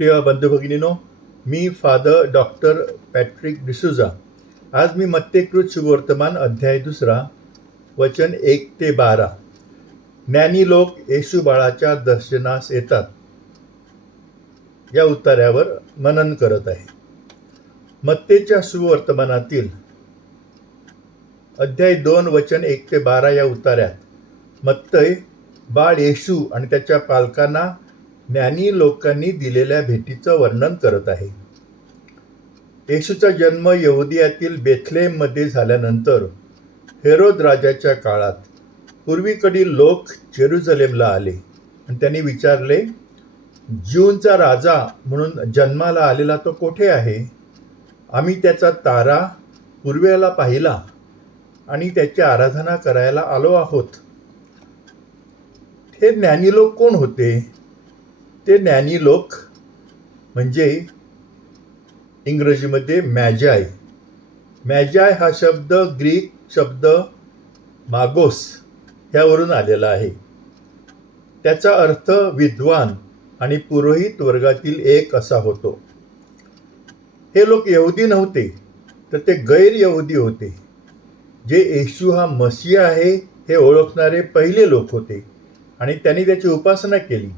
प्रिय बंधू भगिनीनो, मी फादर डॉक्टर पॅट्रिक डिसूजा. आज मी मत्तेकृत शुभवर्तमान अध्याय 2 वचन 1 ते 12 ज्ञानी लोक येशू बाळाच्या दर्शनास येतात या उतार्यावर मनन करत आहे. मत्तेच्या शुभवर्तमानातील अध्याय 2 वचन 1 ते 12 या उतार्यात मत्तय बाळ येशू आणि त्याच्या पालकांना ज्ञानी लोकांनी दिलेल्या भेटीचं वर्णन करत आहे. येशूचा जन्म यहुदियातील बेथलेहममध्ये झाल्यानंतर हेरोद राजाच्या काळात पूर्वीकडील लोक जेरुसलेमला आले आणि त्यांनी विचारले, ज्यूंचा राजा म्हणून जन्माला आलेला तो कोठे आहे? आम्ही त्याचा तारा पूर्वेला पाहिला आणि त्याची आराधना करायला आलो आहोत. हे ज्ञानी लोक कोण होते? ते ज्ञानी लोक म्हणजे इंग्रजीमध्ये मॅजाय. मॅजाय हा शब्द ग्रीक शब्द मागोस ह्यावरून आलेला आहे. त्याचा अर्थ विद्वान आणि पुरोहित वर्गातील एक असा होतो. हे लोक यहुदी नव्हते, तर ते गैर यहुदी होते, जे येशू हा मसीह आहे हे ओळखणारे पहिले लोक होते आणि त्यांनी त्याची उपासना केली.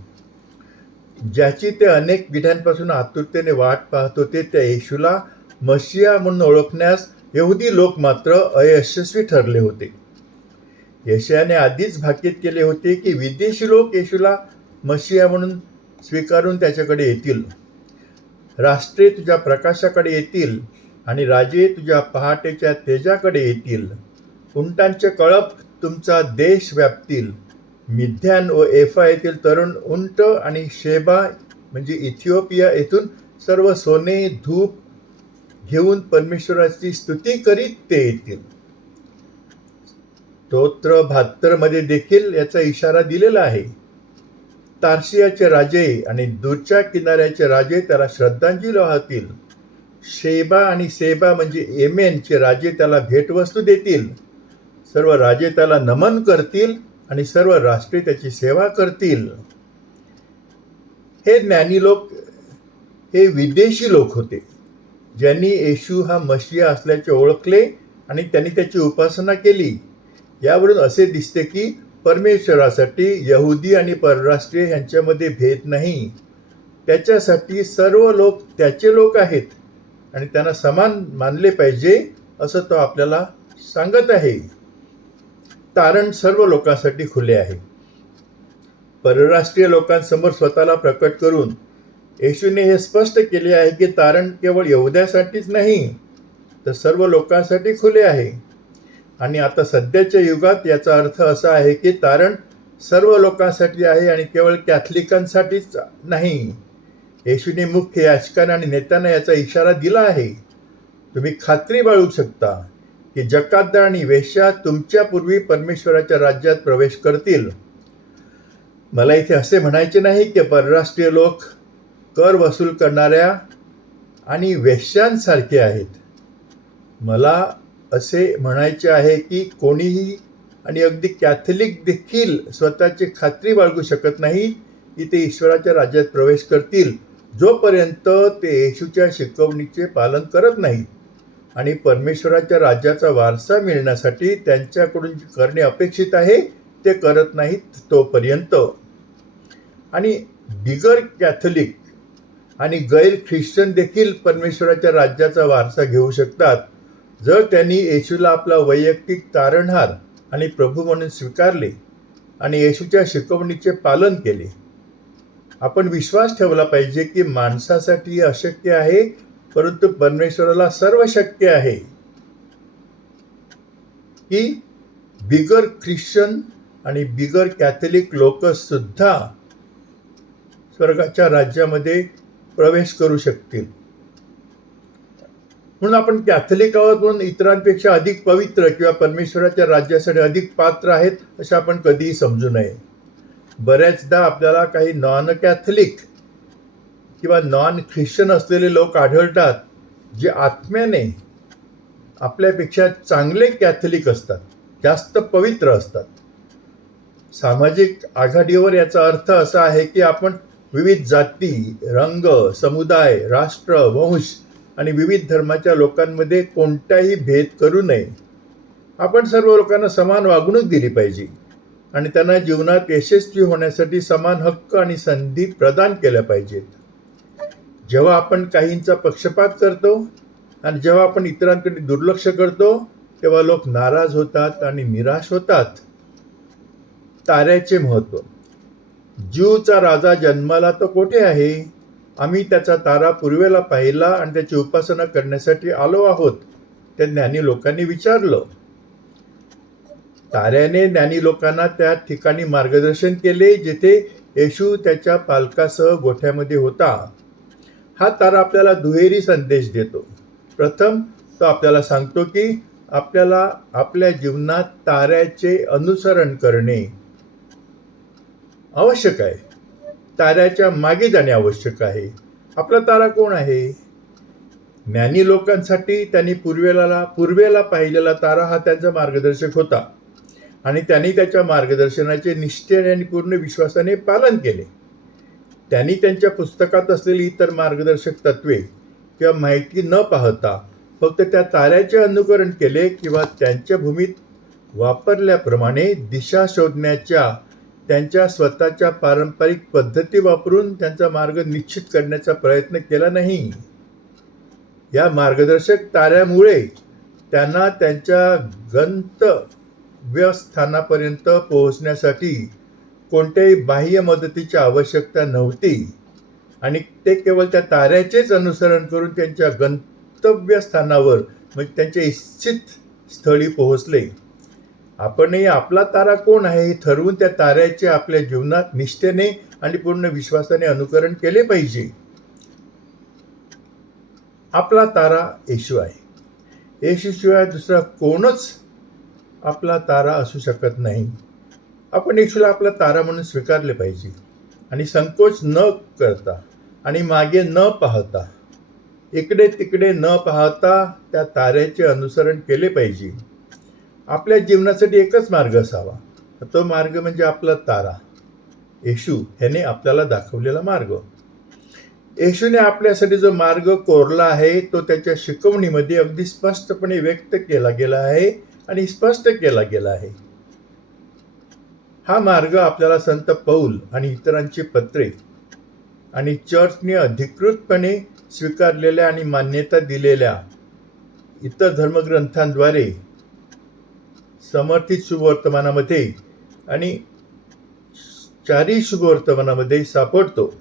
ज्याची ते अनेक पिढ्यांपासून आतुरतेने वाट पाहत होते त्या येशूला मसीहा म्हणून ओळखण्यास यहुदी लोक मात्र अयशस्वी ठरले होते. यशायाने आधीच भाकीत केले होते की विदेशी लोक येशूला मसीहा म्हणून स्वीकारून त्याच्याकडे येतील. राष्ट्रे तुझ्या प्रकाशाकडे येतील आणि राजे तुझ्या पहाटेच्या तेजाकडे येतील. उंटांचे कळप तुमचा देश व्यापतील. मिद्यान व एफा येथील तरुण उंट आणि शेबा म्हणजे इथिओपिया येथून सर्व सोने धूप घेऊन परमेश्वराची स्तुती करीत ते येतील. स्तोत्र 72 मध्ये देखील याचा इशारा दिलेला आहे. तार्शियाचे राजे आणि दूरच्या किनाऱ्याचे राजे त्याला श्रद्धांजली वाहतील. शेबा आणि सेबा म्हणजे येमेनचे राजे त्याला भेटवस्तू देतील. सर्व राजे त्याला नमन करतील आणि सर्व राष्ट्रे त्याची सेवा करतील. हे ज्ञानी लोक हे विदेशी लोक होते, ज्यांनी येशू हा मसीहा असल्याचे ओळखले आणि त्यांनी त्याची उपासना केली. यावरून असे दिसते की परमेश्वरासाठी यहुदी आणि परराष्ट्रीय यांच्यामध्ये भेद नाही. त्याच्यासाठी सर्व लोक त्याचे लोक आहेत आणि त्यांना समान मानले पाहिजे असं तो आपल्याला सांगत आहे. तारण सर्व लोकांसाठी खुले आहे. परराष्ट्रीय लोकांसमोर स्वतःला प्रकट करून येशूने हे स्पष्ट केले आहे की तारण केवळ यहुद्यासाठीच नाही, तर सर्व लोकांसाठी खुले आहे. आणि आता सध्याच्या युगात याचा अर्थ असा आहे की तारण सर्व लोकांसाठी आहे आणि केवळ कॅथलिकांसाठीच नाही. येशूने मुख्य याजकांना आणि नेत्यांना याचा इशारा दिला आहे. तुम्ही खात्री बाळगू शकता की जकातदार आणि वेश्या तुमच्यापूर्वी परमेश्वराच्या राज्यात प्रवेश करतील. मला इथे असे म्हणायचे नाही की परराष्ट्रीय लोक कर वसूल करणाऱ्या आणि वेश्यांसारखे आहेत. मला असे म्हणायचे आहे की कोणीही आणि अगदी कॅथलिक देखील स्वतःची खात्री बाळगू शकत नाही की ते ईश्वराच्या राज्यात प्रवेश करतील, जोपर्यंत ते येशूच्या शिकवणीचे पालन करत नाहीत आणि परमेश्वराच्या राज्याचा वारसा मिळण्यासाठी त्यांच्याकडून जे करणे अपेक्षित आहे ते करत नाहीत तोपर्यंत. आणि बिगर कॅथलिक आणि गैर ख्रिश्चन देखील परमेश्वराच्या राज्याचा वारसा घेऊ शकतात, जर त्यांनी येशूला आपला वैयक्तिक तारणहार आणि प्रभू म्हणून स्वीकारले आणि येशूच्या शिकवणीचे पालन केले. आपण विश्वास ठेवला पाहिजे की माणसासाठी अशक्य आहे, परंतु परमेश्वराला सर्व शक्य आहे की बिगर ख्रिश्चन आणि बिगर कॅथलिक लोक सुद्धा स्वर्गाच्या राज्यामध्ये प्रवेश करू शकतील. म्हणून आपण कॅथलिक आहोत म्हणून इतरांपेक्षा अधिक पवित्र किंवा परमेश्वराच्या राज्यासाठी अधिक पात्र आहेत असे आपण कधीही समजू नये. बऱ्याचदा आपल्याला काही नॉन कॅथलिक किंवा नॉन ख्रिश्चन असलेले लोक आढळतात, जे आत्म्याने आपल्यापेक्षा चांगले कॅथलिक असतात, जास्त पवित्र असतात. सामाजिक आघाडीवर याचा अर्थ असा आहे की आपण विविध जाती, रंग, समुदाय, राष्ट्र, वंश आणि विविध धर्माच्या लोकांमध्ये कोणताही भेद करू नये. आपण सर्व लोकांना समान वागणूक दिली पाहिजे आणि त्यांना जीवनात यशस्वी होण्यासाठी समान हक्क आणि संधी प्रदान केल्या पाहिजेत. जेव्हा आपण काहींचा पक्षपात करतो आणि जेव्हा आपण इतरांकडे दुर्लक्ष करतो, तेव्हा लोक नाराज होतात आणि निराश होतात. ताऱ्याचे महत्त्व. ज्यूचा राजा जन्माला तो कोठे आहे? आम्ही त्याचा तारा पूर्वेला पाहिला आणि त्याची उपासना करण्यासाठी आलो आहोत, त्या ज्ञानी लोकांनी विचारलं. ताऱ्याने ज्ञानी लोकांना त्या ठिकाणी मार्गदर्शन केले जिथे येशू त्याच्या पालकासह गोठ्यामध्ये होता. हा तारा आपल्याला दुहेरी संदेश देतो. प्रथम, तो आपल्याला सांगतो की आपल्याला आपल्या जीवनात ताऱ्याचे अनुसरण करणे आवश्यक आहे. ताऱ्याच्या मागे जाणे आवश्यक आहे. आपला तारा कोण आहे? ज्ञानी लोकांसाठी त्यांनी पूर्वेला पाहिलेला तारा हा त्यांचा मार्गदर्शक होता आणि त्यांनी त्याच्या मार्गदर्शनाचे निष्ठेने आणि पूर्ण विश्वासाने पालन केले. त्यांनी त्यांच्या पुस्तकात असलेली इतर मार्गदर्शक तत्वे किंवा माहिती न पाहता फक्त त्या ताऱ्याचे अनुकरण केले किंवा त्यांच्या भूमीत वापरल्याप्रमाणे दिशा शोधण्याच्या त्यांच्या स्वतःच्या पारंपरिक पद्धती वापरून त्यांचा मार्ग निश्चित करण्याचा प्रयत्न केला नाही. या मार्गदर्शक ताऱ्यामुळे त्यांना त्यांच्या गंतव्यस्थानापर्यंत पोहोचण्यासाठी कोणत्याही बाह्य मदतीची आवश्यकता नव्हती आणि ते केवळ त्या ताऱ्याचेच अनुसरण करून त्यांच्या गंतव्यस्थानावर म्हणजे त्यांच्या इच्छित स्थळी पोहोचले. आपणही आपला तारा कोण आहे हे ठरवून त्या ताऱ्याचे आपल्या जीवनात निष्ठेने आणि पूर्ण विश्वासाने अनुकरण केले पाहिजे. आपला तारा येशू आहे. येशूशिवाय दुसरा कोणच आपला तारा असू शकत नाही. आपण येशूला आपला तारा म्हणून स्वीकारले पाहिजे आणि संकोच न करता आणि मागे न पाहता, इकडे तिकडे न पाहता त्या ताऱ्याचे अनुसरण केले पाहिजे. आपल्या जीवनासाठी एकच मार्ग असावा. तो मार्ग म्हणजे आपला तारा, येशू ह्याने आपल्याला दाखवलेला मार्ग. येशूने आपल्यासाठी जो मार्ग कोरला आहे तो त्याच्या शिकवणीमध्ये अगदी स्पष्टपणे व्यक्त केला गेला आहे आणि स्पष्ट केला गेला आहे. हा मार्ग आपल्याला संत पौल आणि इतरांची पत्रे आणि चर्चने अधिकृतपणे स्वीकारलेल्या आणि मान्यता दिलेल्या इतर धर्मग्रंथांद्वारे समर्थित शुभवर्तमानामध्ये आणि चारी शुभवर्तमानामध्ये सापडतो.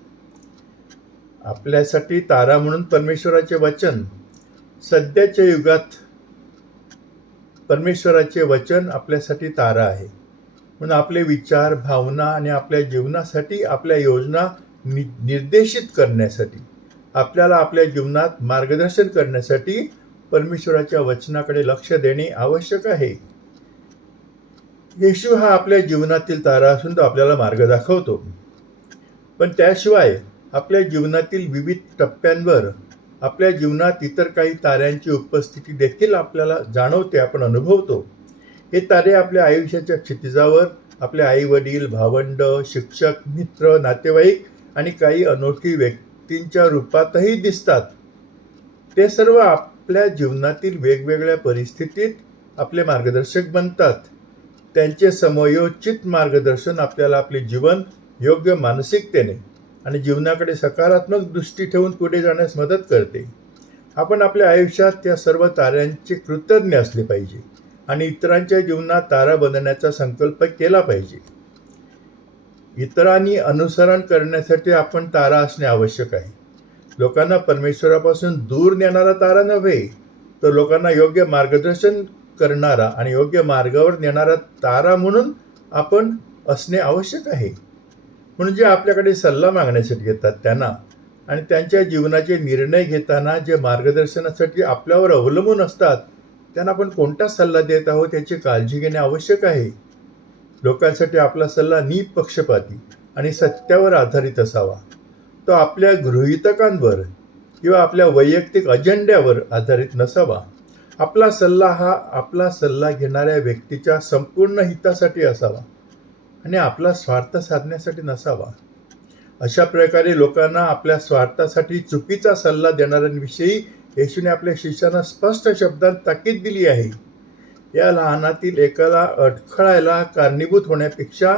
आपल्यासाठी तारा म्हणून परमेश्वराचे वचन. सध्याच्या युगात परमेश्वराचे वचन आपल्यासाठी तारा आहे. म्हणून आपले विचार, भावना आणि आपल्या जीवनासाठी आपल्या योजना निर्देशित करण्यासाठी, आपल्याला आपल्या जीवनात मार्गदर्शन करण्यासाठी परमेश्वराच्या वचनाकडे लक्ष देणे आवश्यक आहे. येशू हा आपल्या जीवनातील तारा असून तो आपल्याला मार्ग दाखवतो. पण त्याशिवाय आपल्या जीवनातील विविध टप्प्यांवर आपल्या जीवनात इतर काही ताऱ्यांची उपस्थिती देखील आपल्याला जाणवते, आपण अनुभवतो. हे तारे आपल्या आयुष्याच्या क्षितिजावर आपले आई वडील, भावंड, शिक्षक, मित्र, नातेवाईक आणि काही अनोळखी व्यक्तींच्या रूपातही दिसतात. ते सर्व आपल्या जीवनातील वेगवेगळ्या परिस्थितीत आपले मार्गदर्शक बनतात. त्यांचे समयोचित मार्गदर्शन आपल्याला आपले जीवन योग्य मानसिकतेने आणि जीवनाकडे सकारात्मक दृष्टी ठेवून पुढे जाण्यास मदत करते. आपण आपल्या आयुष्यात या सर्व ताऱ्यांचे कृतज्ञ असले पाहिजे आणि इतरांच्या जीवनात तारा बनण्याचा संकल्प केला पाहिजे. इतरांनी अनुसरण करण्यासाठी आपण तारा असणे आवश्यक आहे. लोकांना परमेश्वरापासून दूर नेणारा तारा नव्हे, तर लोकांना योग्य मार्गदर्शन करणारा आणि योग्य मार्गावर नेणारा तारा म्हणून आपण असणे आवश्यक आहे. म्हणून जे आपल्याकडे सल्ला मागण्यासाठी येतात त्यांना आणि त्यांच्या जीवनाचे निर्णय घेताना जे मार्गदर्शनासाठी आपल्यावर अवलंबून असतात त्यांना आपण कोणता सल्ला देत आहोत याची काळजी घेणे आवश्यक आहे. लोकांसाठी आपला सल्ला निपक्षपाती आणि सत्यावर आधारित असावा. तो आपल्या गृहीतकांवर किंवा आपल्या वैयक्तिक अजेंड्यावर आधारित नसावा. आपला सल्ला हा आपला सल्ला घेणाऱ्या व्यक्तीच्या संपूर्ण हितासाठी असावा आणि आपला स्वार्थ साधण्यासाठी नसावा. अशा प्रकारे लोकांना आपल्या स्वार्थासाठी चुकीचा सल्ला देणाऱ्यांविषयी येशूने आपल्या शिष्यांना स्पष्ट शब्दात ताकीद दिली आहे. या लहानातील एकाला अडखळायला कारणीभूत होण्यापेक्षा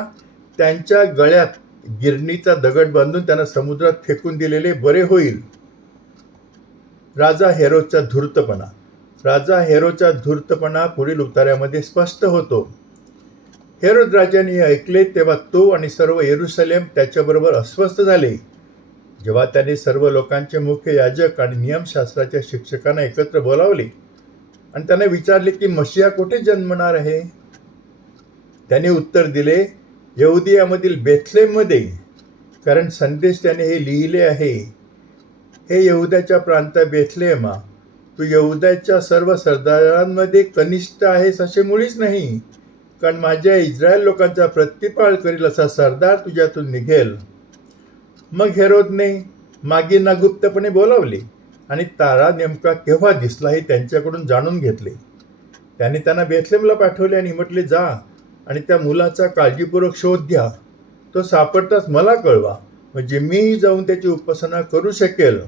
त्यांच्या गळ्यात गिरणीचा दगड बांधून त्यांना समुद्रात फेकून दिलेले बरे होईल. राजा हेरोदचा धूर्तपणा पुढील उतार्यामध्ये स्पष्ट होतो. हेरोद राजाने हे ऐकले तेव्हा तो आणि सर्व येरुशलेम त्याच्याबरोबर अस्वस्थ झाले. जेव्हा त्याने सर्व लोकांचे मुख्य याजक आणि नियमशास्त्राच्या शिक्षकांना एकत्र बोलावले आणि त्यांना विचारले की मशिया कुठे जन्मणार आहे, त्याने उत्तर दिले, यहुदियामधील बेथलेहममध्ये, कारण संदेश त्याने हे लिहिले आहे, हे यहुद्याच्या प्रांत बेथलेहमा, तू यहुद्याच्या सर्व सरदारांमध्ये कनिष्ठ आहेस असे मुळीच नाही, कारण माझ्या इस्रायल लोकांचा प्रतिपाळ करील असा सरदार तुझ्यातून निघेल. मग हेरोदने मागींना गुप्तपणे बोलावले आणि तारा नेमका केव्हा दिसला हे त्यांच्याकडून जाणून घेतले. त्याने त्यांना बेथलेहमला पाठवले आणि म्हटले, जा आणि त्या मुलाचा काळजीपूर्वक शोध घ्या. तो सापडताच मला कळवा, म्हणजे मीही जाऊन त्याची उपासना करू शकेल.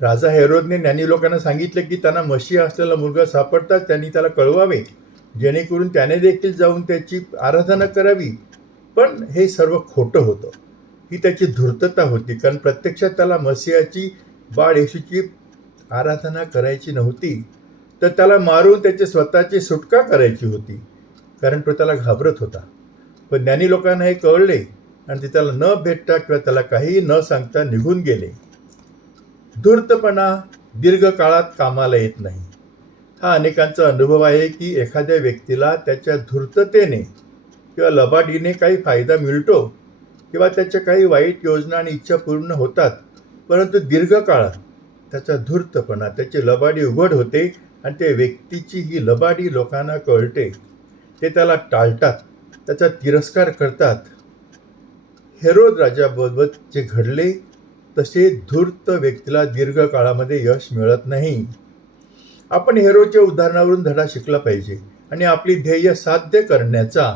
राजा हेरोदने ज्ञानी लोकांना सांगितले की त्यांना मशिया असलेला मुलगा सापडताच त्यांनी त्याला कळवावे, जेणेकरून त्याने देखील जाऊन त्याची आराधना करावी. पण हे सर्व खोटं होतं. ही त्याची धूर्तता होती, कारण प्रत्यक्षात त्याला मशियाची, बाळ येशूची आराधना करायची नव्हती, तर त्याला मारून त्याची स्वतःची सुटका करायची होती, कारण तो त्याला घाबरत होता. पण ज्ञानी लोकांना हे कळले आणि ते त्याला न भेटता किंवा त्याला काहीही न सांगता निघून गेले. धूर्तपणा दीर्घ काळात कामाला येत नाही. हा अनेकांचा अनुभव आहे की एखाद्या व्यक्तीला त्याच्या धूर्ततेने किंवा लबाडीने काही फायदा मिळतो किंवा त्याच्या काही वाईट योजना आणि इच्छा पूर्ण होतात, परंतु दीर्घ काळात त्याचा धूर्तपणा, त्याची लबाडी उघड होते आणि त्या व्यक्तीची ही लबाडी लोकांना कळते. ते त्याला टाळतात, त्याचा तिरस्कार करतात. हेरोद राजाबरोबर जे घडले तसे धूर्त व्यक्तीला दीर्घ काळामध्ये यश मिळत नाही. आपण हेरोदच्या उदाहरणावरून धडा शिकला पाहिजे आणि आपली ध्येय साध्य करण्याचा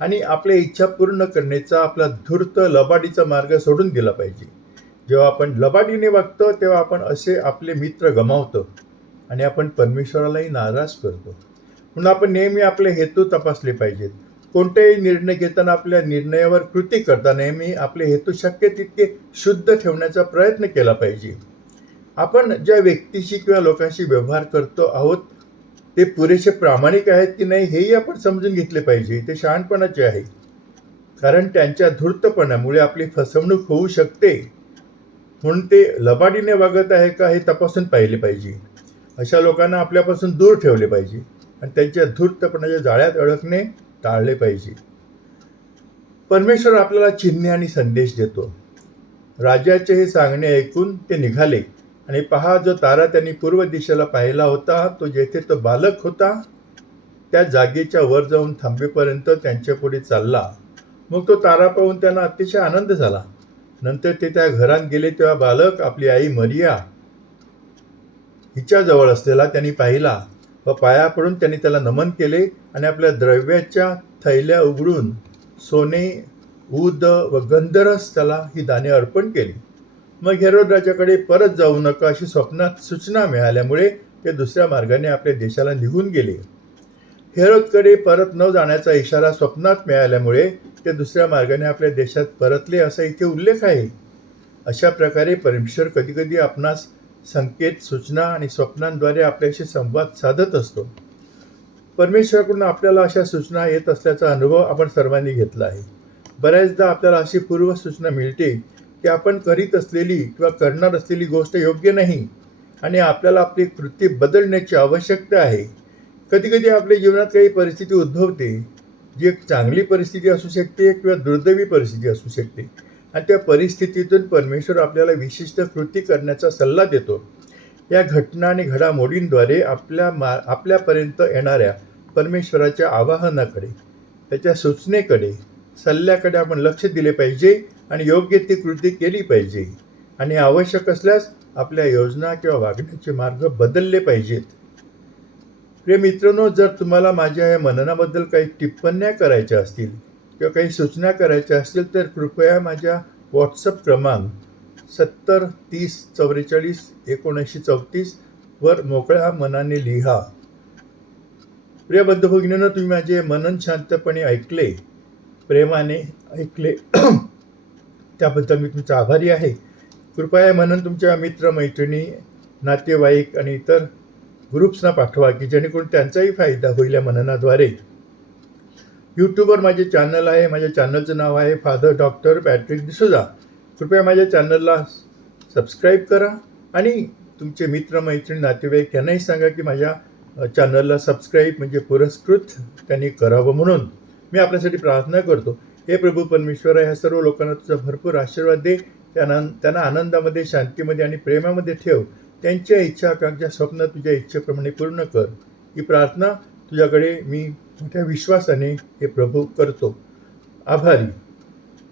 आणि आपल्या इच्छा पूर्ण करण्याचा आपला धूर्त लबाडीचा मार्ग सोडून दिला पाहिजे. जेव्हा आपण लबाडीने वागतो तेव्हा आपण असे आपले मित्र गमावतो आणि आपण परमेश्वरालाही नाराज करतो. म्हणून आपण नेहमी आपले हेतू तपासले पाहिजेत. कोणतेही निर्णय घेताना आपल्या निर्णयावर कृती करता नेहमी आपले हेतू शक्य तितके शुद्ध ठेवण्याचा प्रयत्न केला पाहिजे. आपण ज्या व्यक्तीशी किंवा लोकांशी व्यवहार करतो आहोत ते पुरेसे प्रामाणिक आहेत की नाही हेही आपण समजून घेतले पाहिजे. ते शहाणपणाचे आहे, कारण त्यांच्या धूर्तपणामुळे आपली फसवणूक होऊ शकते. म्हणून ते लबाडीने वागत आहे का हे तपासून पाहिले पाहिजे. अशा लोकांना आपल्यापासून दूर ठेवले पाहिजे आणि त्यांच्या धूर्तपणाच्या जाळ्यात अडकणे टाळले पाहिजे. परमेश्वर आपल्याला चिन्हे आणि संदेश देतो. राजाचे हे सांगणे ऐकून ते निघाले आणि पहा, जो तारा त्यांनी पूर्व दिशेला पाहिला होता तो जेथे तो बालक होता त्या जागेच्या वर जाऊन थांबेपर्यंत त्यांच्या पुढे चालला. मग तो तारा पाहून त्यांना अतिशय आनंद झाला. नंतर ते त्या घरात गेले तेव्हा बालक आपली आई मरिया हिच्याजवळ असलेला त्यांनी पाहिला व पाया पडून त्यांनी त्याला नमन केले आणि आपल्या द्रव्याच्या थैल्या उघडून सोने, ऊद व गंधरस त्याला ही दाणे अर्पण केली. मग हेरोद राजाकडे परत जाऊ नका अशी स्वप्नात सूचना मिळाल्यामुळे ते दुसऱ्या मार्गाने आपल्या देशाला निघून गेले. हेरोदकडे परत न जाण्याचा इशारा स्वप्नात मिळाल्यामुळे ते दुसऱ्या मार्गाने आपल्या देशात परतले असा इथे उल्लेख आहे. अशा प्रकारे परमेश्वर कधीकधी आपणास संकेत, सूचना आणि स्वप्नांद्वारे आपल्याशी संवाद साधत असतो. परमेश्वराकडून आपल्याला अशा सूचना येत असल्याचा अनुभव आपण सर्वांनी घेतला आहे. बऱ्याचदा आपल्याला अशी पूर्वसूचना मिळते की आपण करीत असलेली किंवा करणार असलेली गोष्ट योग्य नाही आणि आपल्याला आपली कृती बदलण्याची आवश्यकता आहे. कधीकधी आपल्या जीवनात काही परिस्थिती उद्भवते, जी एक चांगली परिस्थिती असू शकते किंवा दुर्दैवी परिस्थिती असू शकते आणि त्या परिस्थितीतून परमेश्वर आपल्याला विशिष्ट कृती करण्याचा सल्ला देतो. या घटना आणि घडामोडींद्वारे आपल्यापर्यंत येणाऱ्या परमेश्वराच्या आवाहनाकडे, त्याच्या सूचनेकडे, सल्ल्याकडे आपण लक्ष दिले पाहिजे आणि योग्य ती कृती केली पाहिजे आणि आवश्यक असल्यास आपल्या योजना किंवा वागण्याचे मार्ग बदलले पाहिजेत. प्रिय मित्रांनो, जर तुम्हाला माझ्या या मननाबद्दल काही टिप्पण्या करायच्या असतील किंवा काही सूचना करायच्या असतील तर कृपया माझ्या व्हॉट्सअप क्रमांक 70 30 44 79 34 वर मोकळ्या मनाने लिहा. प्रिय बंधू भगिनींनो, तुम्ही माझे मनन शांतपणे ऐकले, प्रेमाने ऐकले त्याबद्दल मी तुमचा आभारी आहे. कृपया मनन तुमच्या मित्रमैत्रिणी, नातेवाईक आणि इतर ग्रुप्सना पाठवा की जेणेकरून त्यांचाही फायदा होईल या मननाद्वारे. यूट्यूबवर माझे चॅनल आहे. माझ्या चॅनलचं नाव आहे फादर डॉक्टर पॅट्रिक डिसोजा. कृपया माझ्या चॅनलला सबस्क्राईब करा आणि तुमचे मित्रमैत्रिणी, नातेवाईक यांनाही सांगा की माझ्या चॅनलला सबस्क्राईब म्हणजे पुरस्कृत त्यांनी करावं. म्हणून मी आपल्यासाठी प्रार्थना करतो. हे प्रभू परमेश्वरा, ह्या सर्व लोकांना तुझा भरपूर आशीर्वाद दे. त्यांना आनंदामध्ये, शांतीमध्ये आणि प्रेमामध्ये ठेव. त्यांच्या इच्छा, आकांक्षा, स्वप्न तुझ्या इच्छेप्रमाणे पूर्ण कर. ही प्रार्थना तुझ्याकडे मी मोठ्या विश्वासाने हे प्रभू करतो. आभारी.